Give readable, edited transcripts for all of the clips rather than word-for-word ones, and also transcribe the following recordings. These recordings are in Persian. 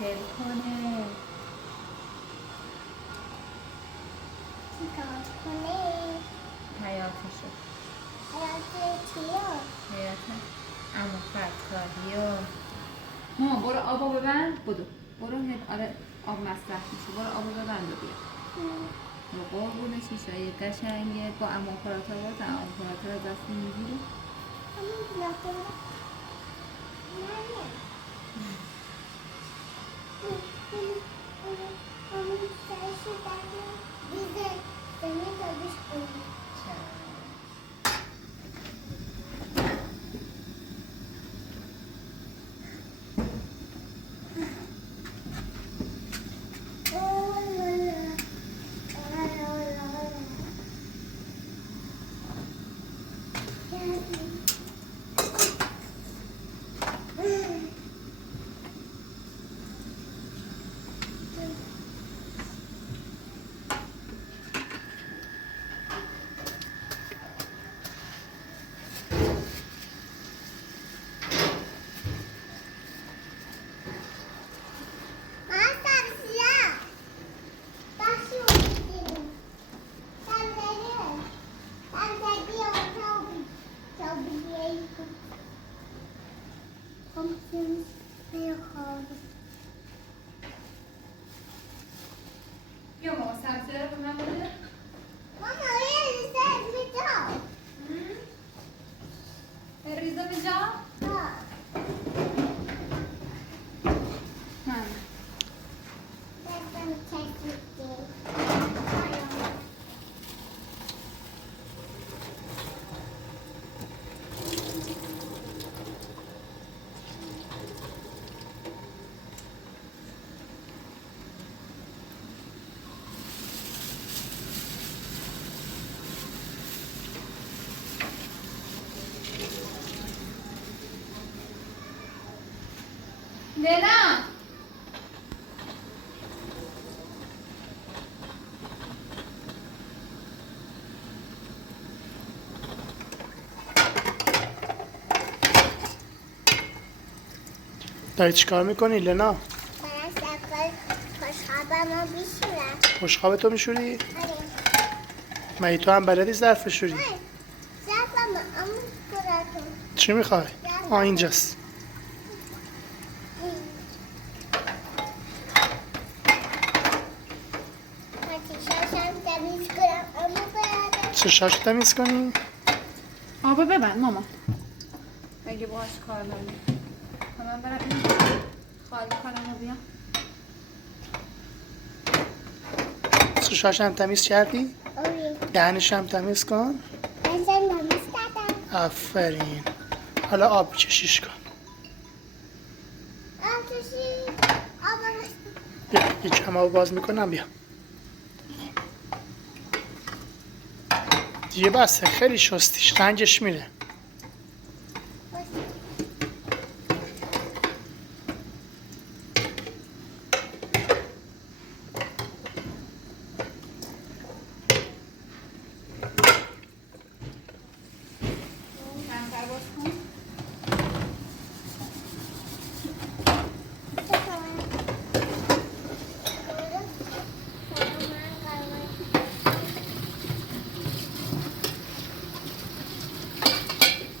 هل کنه. چیکار کنه؟ حیاتشو. حیات چیو؟ حیات عمو فتاحیو. ماما برو آبو ببند بدو. برو آره آب مصرف میشه. برو آبو ببند و بیا. برو قربون شیشای قشنگه با عمو آپاراتور برو تا عمو آپاراتور از دست میگیره. همین بلاکه نه همین سرشو داره دیگه زمین دادش کنی بیا ماما سبزه رو به من بده. ریزه به جا. من لینا داری چیکار میکنی لنا؟ من از اول خوشخوابم رو بیشورم خوشخواب تو میشوری؟ آره مگه تو هم بلدی ظرف بشوری؟ زفم امو براتون چی میخوای؟ اینجاست. شاشم تمیز کنم امو براتون چشاش تمیز کنی؟ آبو ببند ماما. اگه باهاش کار داری. من برم این خالی کنم و بیام. چشاش هم تمیز کردی؟ آره دهنش هم تمیز کن. من تمیز کردم آفرین. حالا آب چشیش کن. آتشی آب بیا یکم آب باز میکنم بیا. دیگه بسه خیلی شستیش رنگش میره. کمتر باز کن.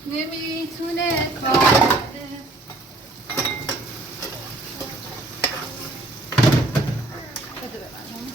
نمیتونه کار بده. بده ببند ماما.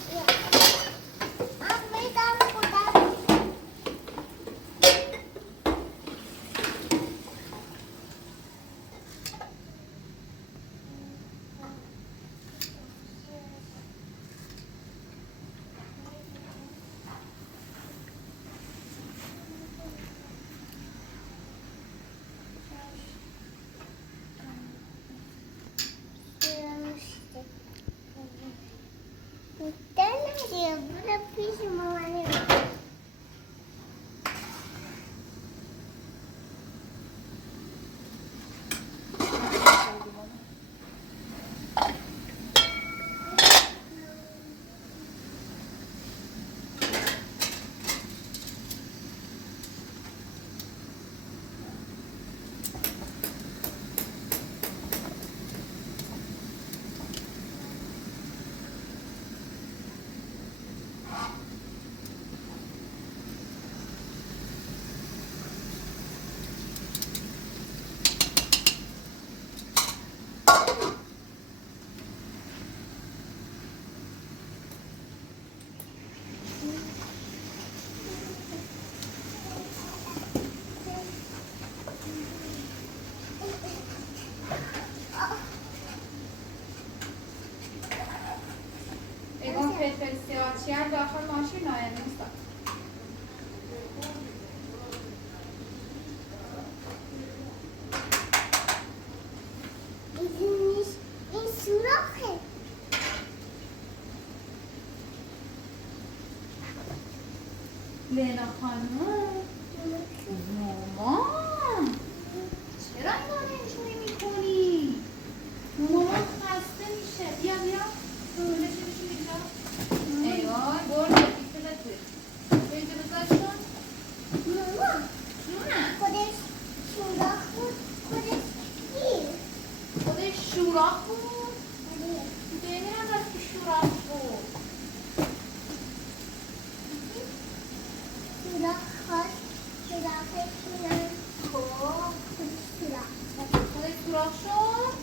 این آینده نیست. این سوراخه. لیلا خانم مامان چرا اینا رو اینجوری میکنی؟ مامان خسته میشه. بیا بیا بشین اینجا. ای وای برو بیتونه توی به اینجا بذارشون. مامان جونم خودش سوراخ بود. خودش شوراخ بود. ببینم از که شوراخ بود. خودش سوراخ شد.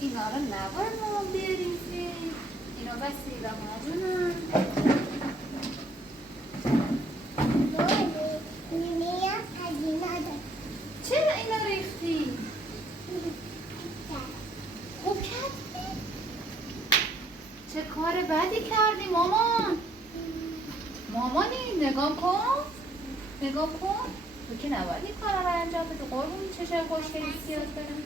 اینا رو نباید مامان بریزی. اینا وسیله مامونم. چرا اینا ریختی؟ خوب کردی؟ چه کار بدی کردی مامان؟ مامانی نگاه کن. نگاه کن. تو که نباید این کارا رو انجام بدی. قربون چشم خوشگلی سیاه دارم.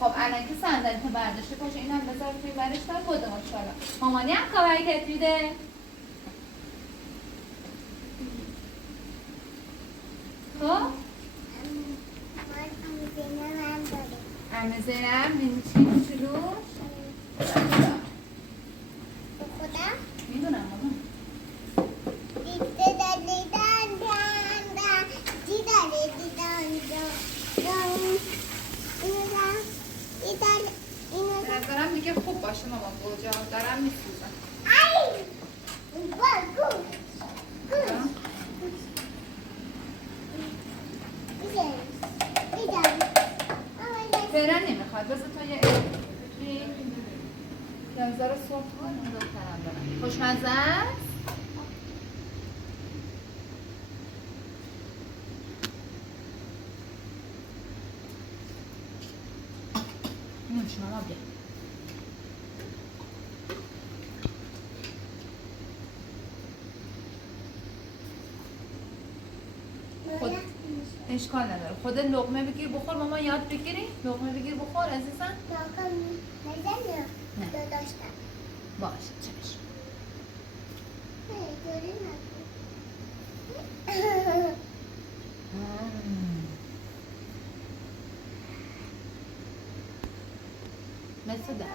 خب الان که صندلی تو برداشته باشه اینم بذار توی برش دار بوده ماشاءالله. مامانی هم کاری که میده. خب عمه زینب میدونی چی کوچولوش؟ میدونم مامان. به نظرم دیگه خوب باشه مامان گوجه دارم میسوزم. برن نمیخواد بذار تا یه یازده رو صبح کن اون دخترم دارم. خوشمزه است؟ نوش ماما بیا. خود اشکال نداره. خودت لقمه بگیر بخور ماما یاد بگیری. لقمه بگیر بخور عزیزم. باشه چشم. مثل در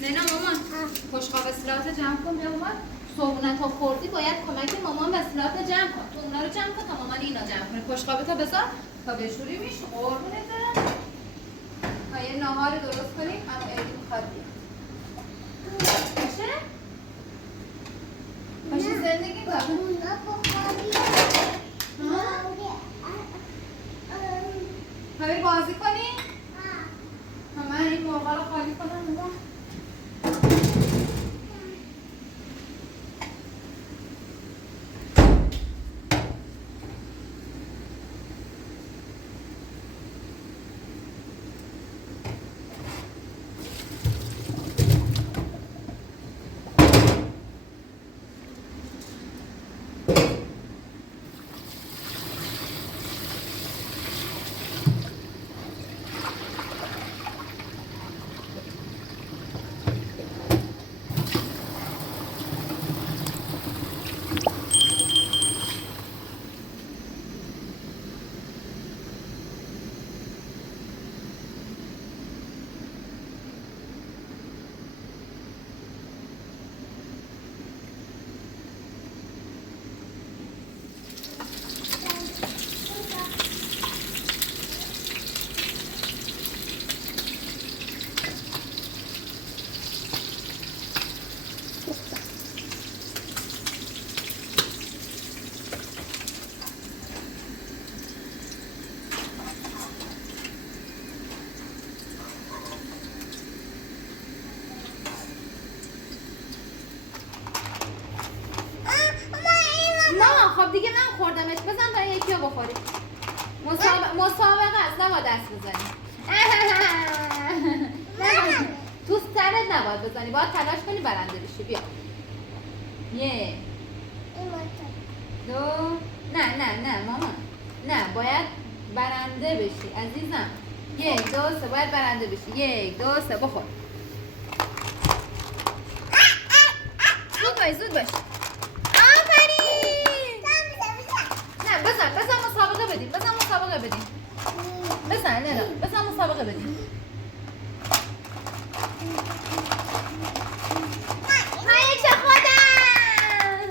لینا مامان خوشقاب وسیلات جمع کن. بیا مامان صبحونه تا خوردی باید کمک مامان وسیلات جمع کن. تو اونا رو جمع کن تا مامان اینا جمع کنه. خوشقابه تا بذار تا بشوری میشه. قربونت برم. تا یه ناهار درست کنیم. اما ایدی میخواد بیاد باشه؟ باشه زندگی باشه. همه بازی کنی؟ من این مرغا رو خالی کنم مامان. خب دیگه من خوردمش. بزن تا یکی رو بخوری. مسابقه است نباید دست بزنی. نه تو سرت نباید بزنی، باید تلاش کنی برنده بشی. بیا 1 این موتور 2 نه ماما، نه باید برنده بشی عزیزم. 1 2 3 باید برنده بشی. 1 2 3 بخور. زود باش. آفرین. نه بزن مسابقه بدیم. بزن مسابقه بدیم. همیشه خودم.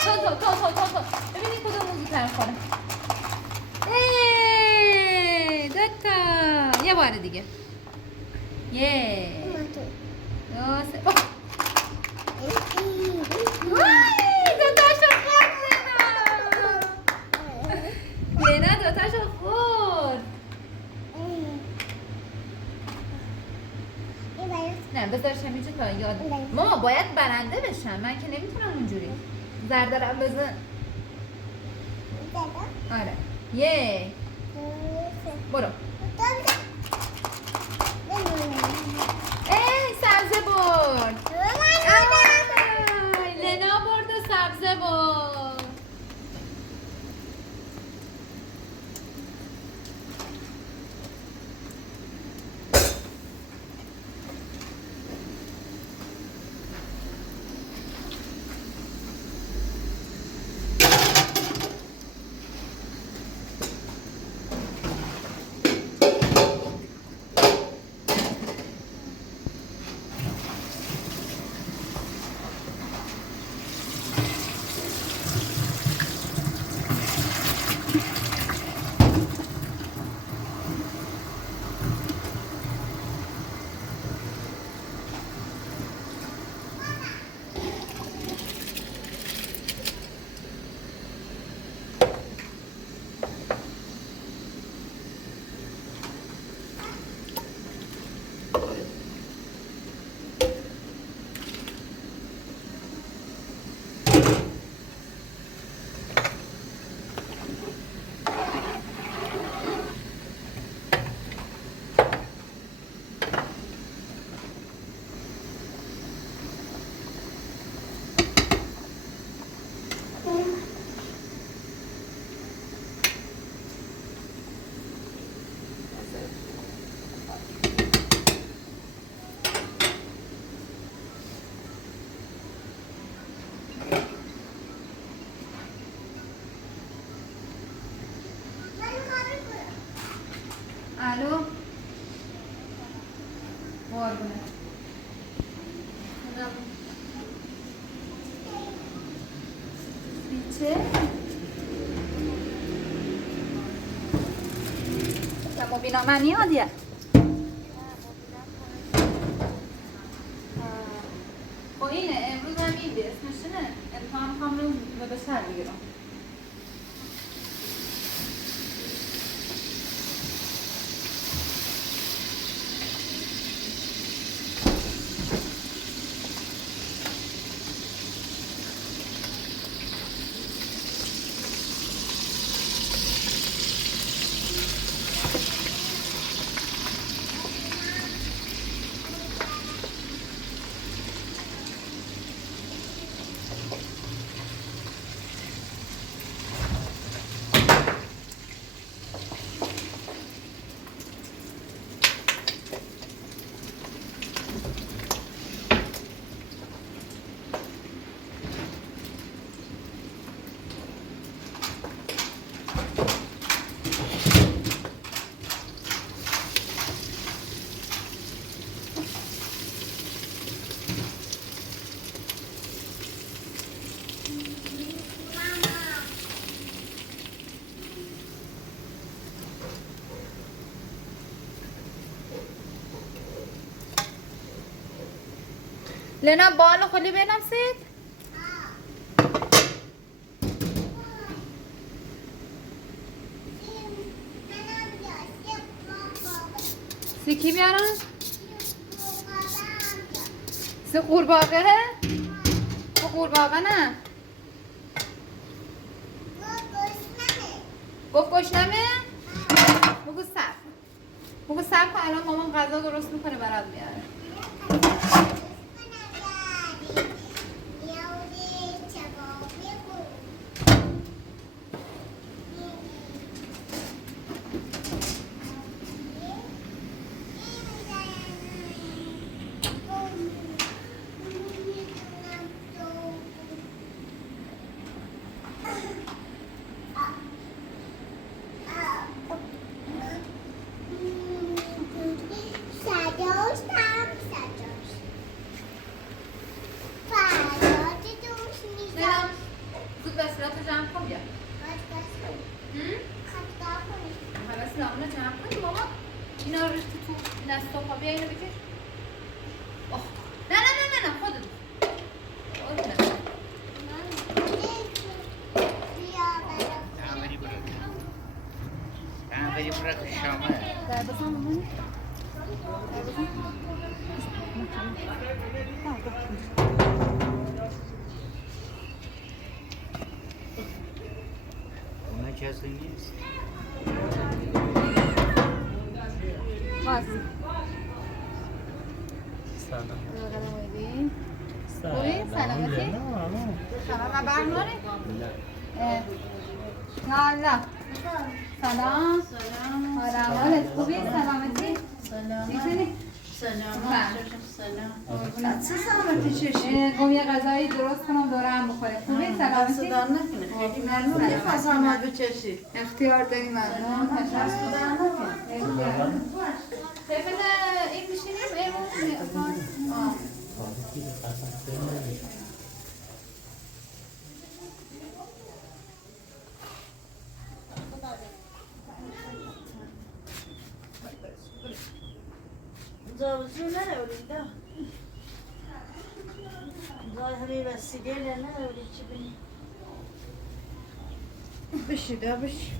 تو ببینید کدوم موضوع تر خوره. دوتا. یه بار دیگه. 1 2 3 بخور. لینا دوتاشو خورد. نه بذارش همینجا تا یاد. ماما باید برنده بشم، من که نمیتونم اونجوری. زردرم بزن. آره 1 برو. سبزه برد. لینا برد و سبزه برد. الو قربونه. چه؟ مبینا من میادیه. خب اینه امروز هم این بیه اسمش نه امتحان میخوام رو به سر بگیرم. لینا بالو خلی بنفسید. سیکی بیارن؟ سی قورباغه؟ قورباغه نه. گفت گشنمه؟ بگو صف. بگو صبر کن الان مامان غذا درست میکنه برات میاره. زود وسیلاتو جمع کن بیا. میخوای وسیلامونو جمع کنی ماما؟ اینا رو ریختی تو دستاپا بیا اینو بکش. آخ نه نه نه نه نه خودت. بری برای شامه در بزن مامان. در بزن. اونا کسی نیست باز. سلام خوبی؟ سلامتی؟ سلام برناره؟ نه نه سلام سلام حالت خوبی؟ سلامتی؟ میتونی؟ سلام چه سلامتی چشی؟ گم یه غذایی درست کنم دوره هم بخوره خوبی؟ سلامتی؟ صدا نکنه خیلی ممنون که خواستم بچشی اختیار داری ممنون صدا نکنه خیلی این میشینیم ایمون زاوزو نداری ظاهری وسیله نداری چی بینی بشی بشی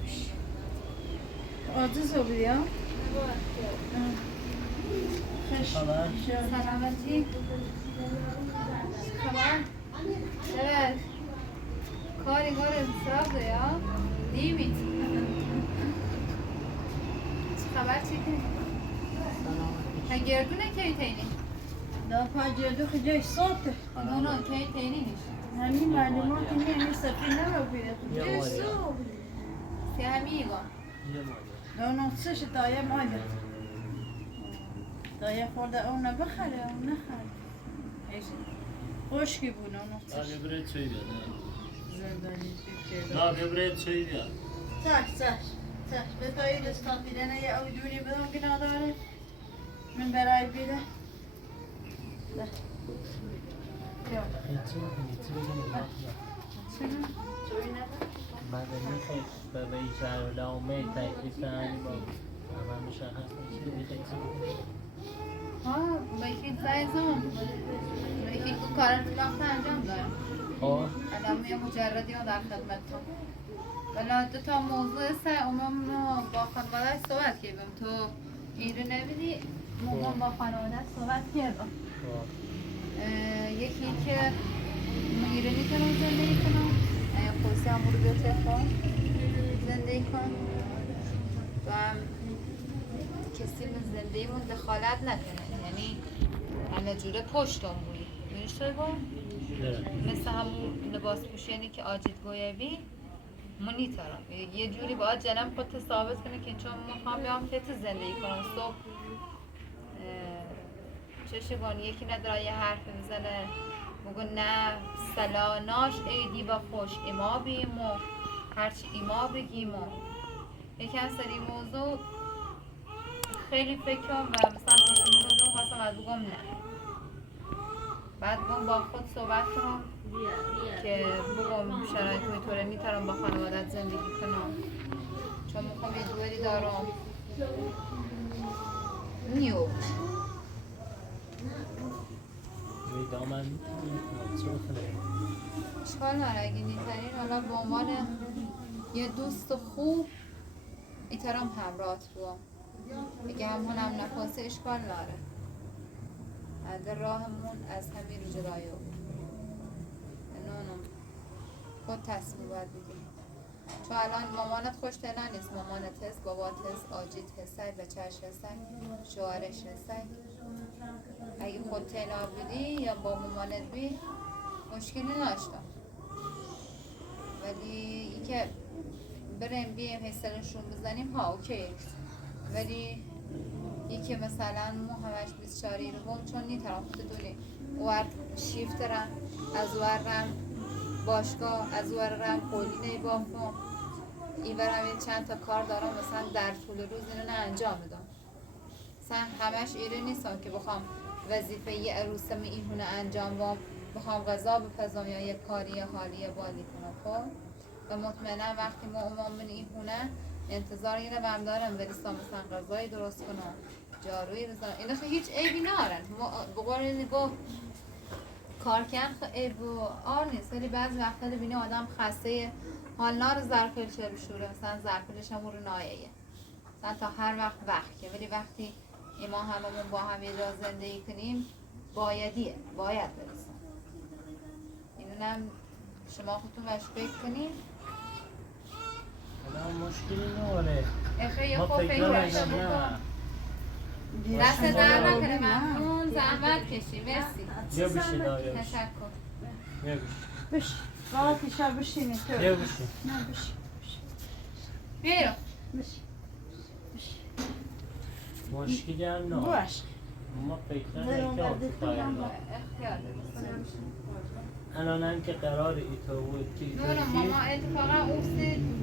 عاجز رو بیا سلامتی خبر evet کاری правда ya نیمید چه خبر چی کنی؟ گردونه کی تینی؟ دا پاجردو خجای صوته نه کی تینی نیست همین معلوماتی نیست سفینه رو بیده خجای صوت سی همیگا دا نصفش دایه مایده دایه خورده اون بخره اون نخره خشکی بود اون نصفش برای چایی بیاد زندانی نه بیا برای چایی بیاد تش بتایی دستان بیدنه یه او دونی بدم که نداره من برای بیده بعد میخوای به این شهر لامه تکلیف تنهایی با اول مشخص میشه با یکی زایزم با یکی کارت وقت انجام دارم الان یه مجردی ها در خدمتتون ولی دو تا موضوع عموم با خانواده صحبت کردم تو ایرو نمیدی موقعم با خانواده صحبت کردم یکی که ایرو میتونم زندگی کنم خودسی هم رو بیو تهران زندگی کنم و کسی به زندگیمون دخالت نکنه یعنی همه جوره پشتم بودی میدونیش توی با؟ مثل همون لباس پوشینی که آجید گویوی منی ترم یه جوری باید جنم خودت ثابت کنه که چون میخوام بیام که تو زندگی کنم صبح چشگان یکی نداره یه حرف میزنه بگو نه سلاناش ایدی و خوش ایما بیم و هرچی ایما بگیم و یکم سری موضوع خیلی فکرم و مثلا موضوع خواستم از بگم نه بعد بگم با خود صحبت کنم که بگم شرایط میطوره میتونم با خانوادت زندگی کنم چون میخوام یه دوری دارم نیو دامن اشکال نداره اگه نیترین حالا به عنوان یه دوست خوب ایترم همراهت بوم اگه همونم نفاسه اشکال نداره در راهمون از همین رو جلایه بود نه خود تصمیم باید بگیم چون الان مامانت خوش تنه نیست، مامانت هست، بابات هست، آجیت هستن، بچهش هستن، شوهرش هستن. اگه خود تنها بودی یا با مامانت بی مشکلی نداشتم، ولی این که بریم بیم حسلشون بزنیم ها اوکی، ولی این که مثلا مو همش 24 رو بم چون نی طرف دونی ور شیفت رم از ورم باشگاه از ورم قولینه بافم این برم یه چند تا کار دارم مثلا در طول روز اینو نه انجام بدم. مثلا همش ایره نیستم که بخوام وظیفه یه عروسم اینونه انجام بام، بخوام غذا بپزم یا یه کاری حالی بالی کنم. خب و مطمئنا وقتی ما امام من این خونه انتظار اینه بهم دارم بریستم مثلا غذایی درست کنم، جارویی بزنم، اینا خیلی هیچ عیبی نارن. بقول گفت کار کردن عیب و آر نیست، ولی بعضی وقتا ببینی آدم خسته حال نار ظرفش رو بشوره، مثلا ظرفش هم رو نایه مثلا تا هر وقت ولی وقتی ما هممون با هم یه جا زندگی کنیم باید برسیم. اینونم شما خودتون بهش فکر کنیم. الان مشکلی نداره. خیلی ما خوب فکر فکرش نکنیم بکن. نه. دست در نکنه، ممنون، زحمت کشی، مرسی. بیا بشین داریا بشین. تشکر. بیا بشین. بش راه پیشا بشینی تو. بیا بشین. نه بشین. بیرو. بشین. مشکلی هم نه. باش. ما فکر برو نکنیم بعد که خودم اختیار داری. الان هم که قرار ایتو بود که نونم ماما اتفاقا اوست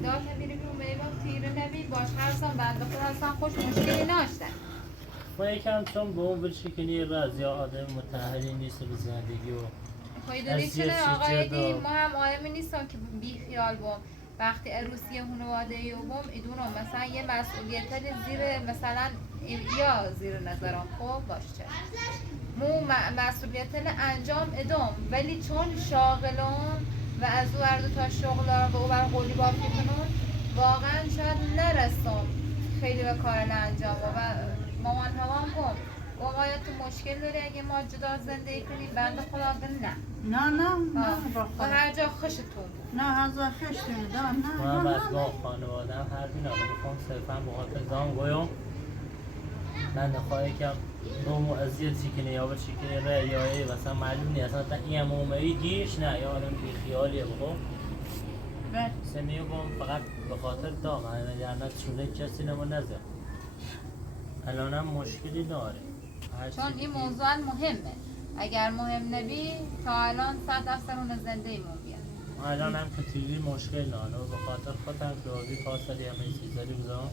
داشت میری بیرون میبام تیره نبی باش هرسان بنده خود هستن خوش مشکلی ناشتن. ما یکم چون به اون برشکنی راز یا آدم متحلی نیست به زندگی و خواهی داری چنه آقای دی ما هم آدمی نیستم که بی خیال بام وقتی عروسی خانواده ای بام ایدونم مثلا یه مسئولیت زیر مثلا یا زیر نظرم خب باشه مو مسئولیت انجام ادام ولی چون شاغلان و از او اردو تا شغل دارم و او بر قولی بافی کنون واقعا شاید نرسم خیلی به کار انجام و مامان هم کن بابا تو مشکل داری اگه ما جدا زندگی کنیم بنده خدا نه و هر جا خوشتون نه هزار خشتون دار ما هم از با خانواده هم هر بین آدم بخوام صرفا به خاطر زام گویم من نخواهی که نومو ازیت چیکنه یا چیکنه را یا ای مثلا معلوم نیست اصلا این هم اومدی گیش نه یا آدم بی خیالیه بخوام سمیو بام فقط به خاطر دام من جنت شده کسی نمو نزد الان هم مشکلی داره چون این موضوع مهمه اگر مهم نبی تا الان 100% اون زنده ایمون بیاد الان هم که تیوی مشکل نانه به خاطر خودم داوی پاسلی همه چیزاری بزنم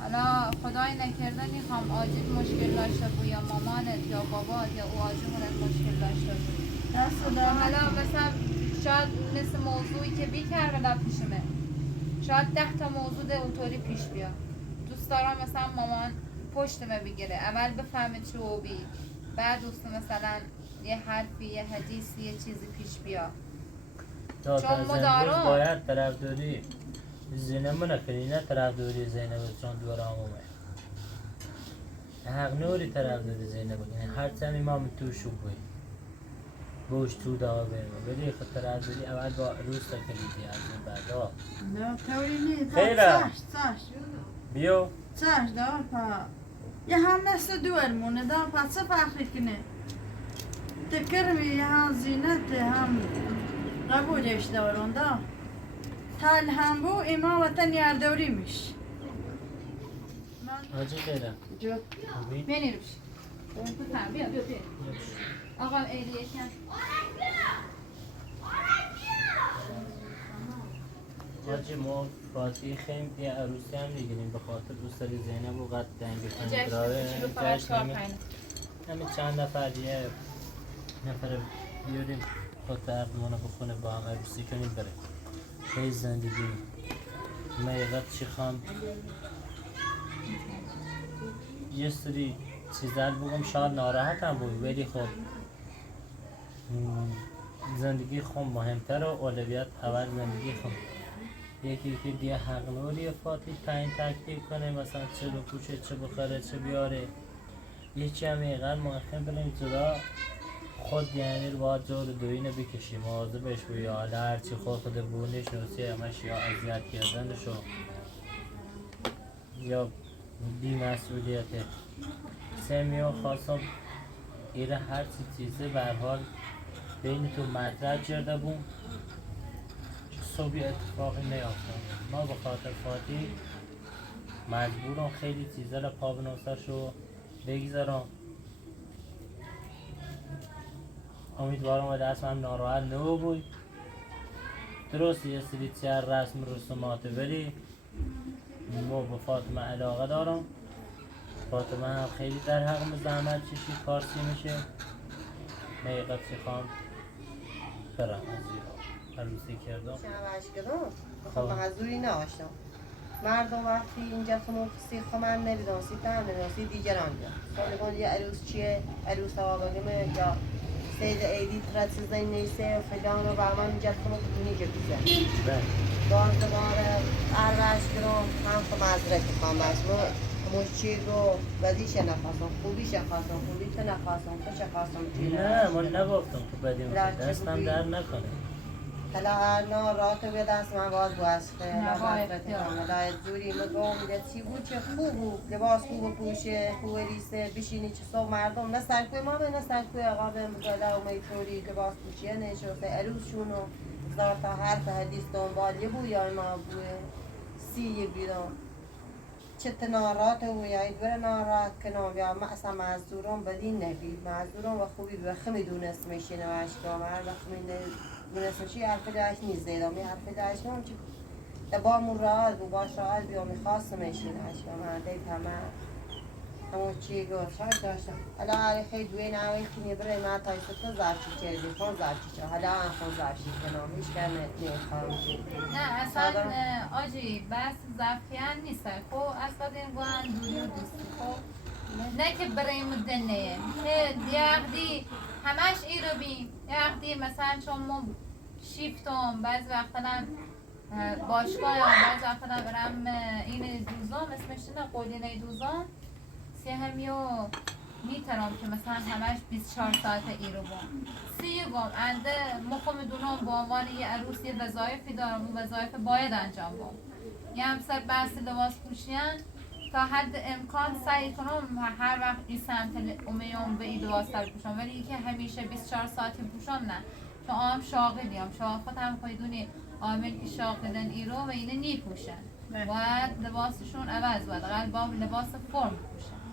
حالا خدای نکرده نیخوام آجیت مشکل داشته بود یا مامانت یا بابات یا او آجیمونت مشکل داشته بود حالا مثلا شاید مثل موضوعی که بی کرده پیشمه شاید 10 تا موضوع ده اونطوری پیش بیاد دوست دارم مثلا مامان پشتمه بگیره اول بفهمه چه و بی بعد دوست مثلا یه حرفی یه حدیثی یه چیزی پیش بیاد چون مدارم باید طرفداری زینب نکنی نه طرفداری زینب چون دور آمومه حق نوری طرفداری زینب کنی هر چند امام تو شو بوی بوش تو دوا بیمه ولی خود طرفداری اول با روز تکنیدی از این بعدا نه توری نیست خیره بیو چاش دار پا یه هم مثل دورمونه دار پا چه فرقی کنه تکرمی یه هم زینت هم قبولش دارون دار تال هم بو ایما وطن یاردوری میش آجی خیره جو بینی روش بیا آقا ایلی یکم آجی ما فاتی خیم یه عروسی هم میگیریم به خاطر دوستاری زینب و قد دنگ کنتراره همین چند نفر یه نفر بیاریم خاطر منو بخونه با هم عروسی کنیم بره خیلی زندگی میقت چی خواهم یه سری چیزر بگم شاید ناراحت هم بود ولی خب زندگی خود مهمتر و اولویت اول زندگی خود یکی که دیگه حق نوری فاتی تعیین تکلیف کنه مثلا چه بپوشه چه بخره چه بیاره یه چی هم اینقدر مهمه بریم جدا خود یعنی رو باید جور دوینه بکشی مواظبش باشی حالا هرچی خود بونش نوسی همش یا اذیت کردنشو یا بی مسئولیته سمیو خواستم ایره هر چیزه به هر حال بین تو مطرح کرده بون صبحی اتفاقی نیافتم ما به خاطر فاتی مجبورم خیلی چیزا رو پا بنوسش رو بگذارم امیدوارم دست من ناراحت نبود بود درست یه سری چهر رسم رسومات ولی ما به فاطمه علاقه دارم فاطمه هم خیلی در حق زحمت کشید فارسی میشه میقب خواهم برم از ایران عروسی کردم شمعش کردم بخوام معذوری ناشتم مردم وقتی اینجا خمون سیخ من نمیدانسی تا هم نمیدانسی دیگران جا سالگان یه عروس چیه عروس ها بگمه یا سید ایدی ترد سیزنی نیسته و فلان و برمان اینجا خمون نیجا بیزه باز دوباره عربش کردم هم خب معذرت میخوام بس مشچی رو بدیش نخواستم خوبیش نخواستم خوبیش نخواستم خوش نخواستم نه من نگفتم که بدیم دستم در نکنه حالا هر نا رات به دست من باز بوسته حالا جوری مگم میده چی بود چه خوب بود لباس خوب پوشه خوب ریسته بشینی چه صبح مردم نه سرکوی ما به نه سرکوی آقا به مزالا و میتوری لباس پوشیه نشسته عروسشونو زار تا حرف حدیث دنبال یه بویای ما بوه سی بیرون چه ناراحت و یا دور ناراحت کنم یا ما اصلا معذورم بدین نبید معذورم و خوبی بخه میدونست میشینه و اشکام هر وقت میدونست چی حرف داشت نیست دیدم یه حرف داشت نم چی دبامون راحت و باش راحت بیا میخواست میشینه اشکام هر دیت همه همون چی گفت شاید داشتم حالا هر خیلی دوی نوی خیلی برای ما تایست تو زرچی کردی خون زرچی چه حالا هم خون زرچی کنم هیچ کنه نمیخوام نه اصلا آجی بس زفیان نیست خب اصلا این گوان دوری و دوستی خب نه که برای مدنه که دیگه همش ای رو بیم یه مثلا چون ما شیفتم بعض وقتا باشگاه یا بعض وقتا برم این دوزام اسمش نه قولینه دوزام همیو میترم که مثلا همش 24 ساعت ای رو بام گم انده مخم دونم با عنوان یه عروس یه وظایفی دارم اون وظایف باید انجام بام یه همسر بحث لباس پوشیان تا حد امکان سعی کنم هر وقت این سمت امیام به این لباس سر پوشم ولی که همیشه 24 ساعتی پوشم نه چون آم شاغلیم شاخت هم خیدونی عامل که شاغلن ای رو و اینه نی پوشن باید لباسشون عوض باید قلبام لباس فرم پوشن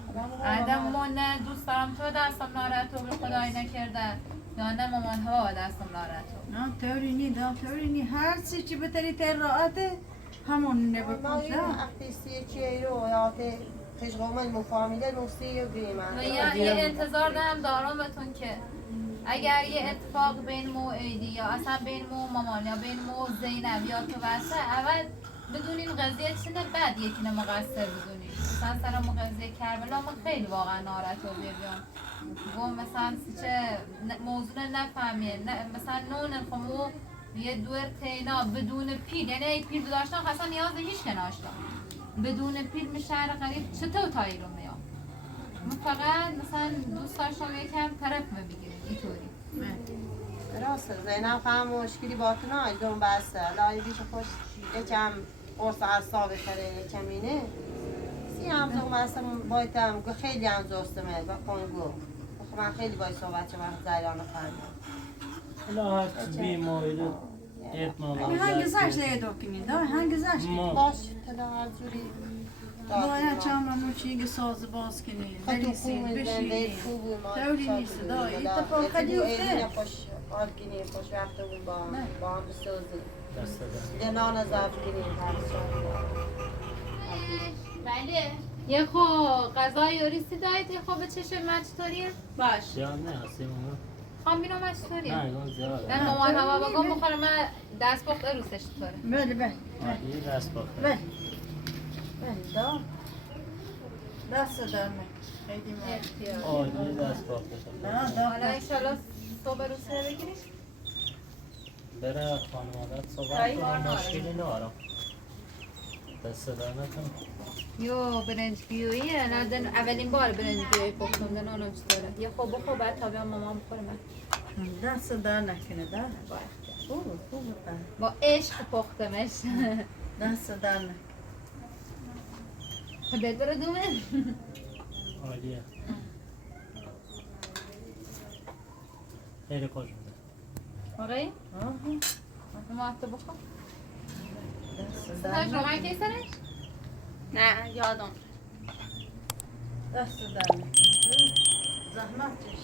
آدم من دوست دارم تو دستم ناراحت و به خدای نکرده یا نه مامان ها دستم ناراحت نه طوری نی هر چی که بتری تر راحته همون نبپوشه اقتصی چی رو یا تجربه المفاهمیده نوستی و بیمه و یه انتظار دارم بهتون که اگر یه اتفاق بین مو ایدی یا اصلا بین مو مامان یا بین مو زینب یا تو واسه اول بدونین قضیه چنه بعد یکی مقصر بدونین مثلا سر قضیه کربلا من خیلی واقعا ناراحت و بیام گم مثلا چه موضوع نفهمیه مثلا نون خمو یه دور تینا بدون پیل یعنی ای پیل داشتن اصلا نیاز هیچ که ناشتم بدون پیل می شهر قریب چطور تایی رو میام من فقط مثلا دوست داشتم یکم طرف بگیریم اینطوری راسته زینب هم مشکلی با تو نه دوم بسته لایه بیش خوش یکم قرص اعصاب خره یکم اینه سی هم دوم بسته بایدم خیلی هم زستمه و کنگو من خیلی باید صحبت شما زیران خواهدم حالا هرچی بیمایده hangi zaşla dokuni da hangi zaşla باش تدا هر جوری باید چند موچینگ ساز باز کنی بریسید بشینی طوری نیست دا اتفاق خیلی افته خوش حال کنی خوش وقت بود با هم بسازی یه نان ضعف کنی بله یه خو غذای اوریستی دارید یه خو به چشم من چطوریه؟ باش زیاد نه آسیمونو خواهم بینم من چطوریه؟ نه اون زیاد من مامان هوا بگم بخوره من دست پخت روسش چطوره؟ بله بله این دست باخته بله بله دا دست دارمه خیلی من آدی دست باخته نه دا حالا انشالله صبح روسه بگیریش؟ بره خانوادت صحبت کنم مشکلی نارم دست در نکن. یو برنج بیویی نه اولین بار برنج بیویی پختم دن اونم چطوره یه خوب بخور بعد تا بیام مامان بخوره من دست در نکنه در با اختیار. خوب با عشق پختمش دست در نکنه خودت برو دومه عالیه. خیلی خوش بوده. آقایی؟ آها ما حتی بخور دست سرش در روغن کی سرش؟ نه یادم دست در نکنه زحمت چش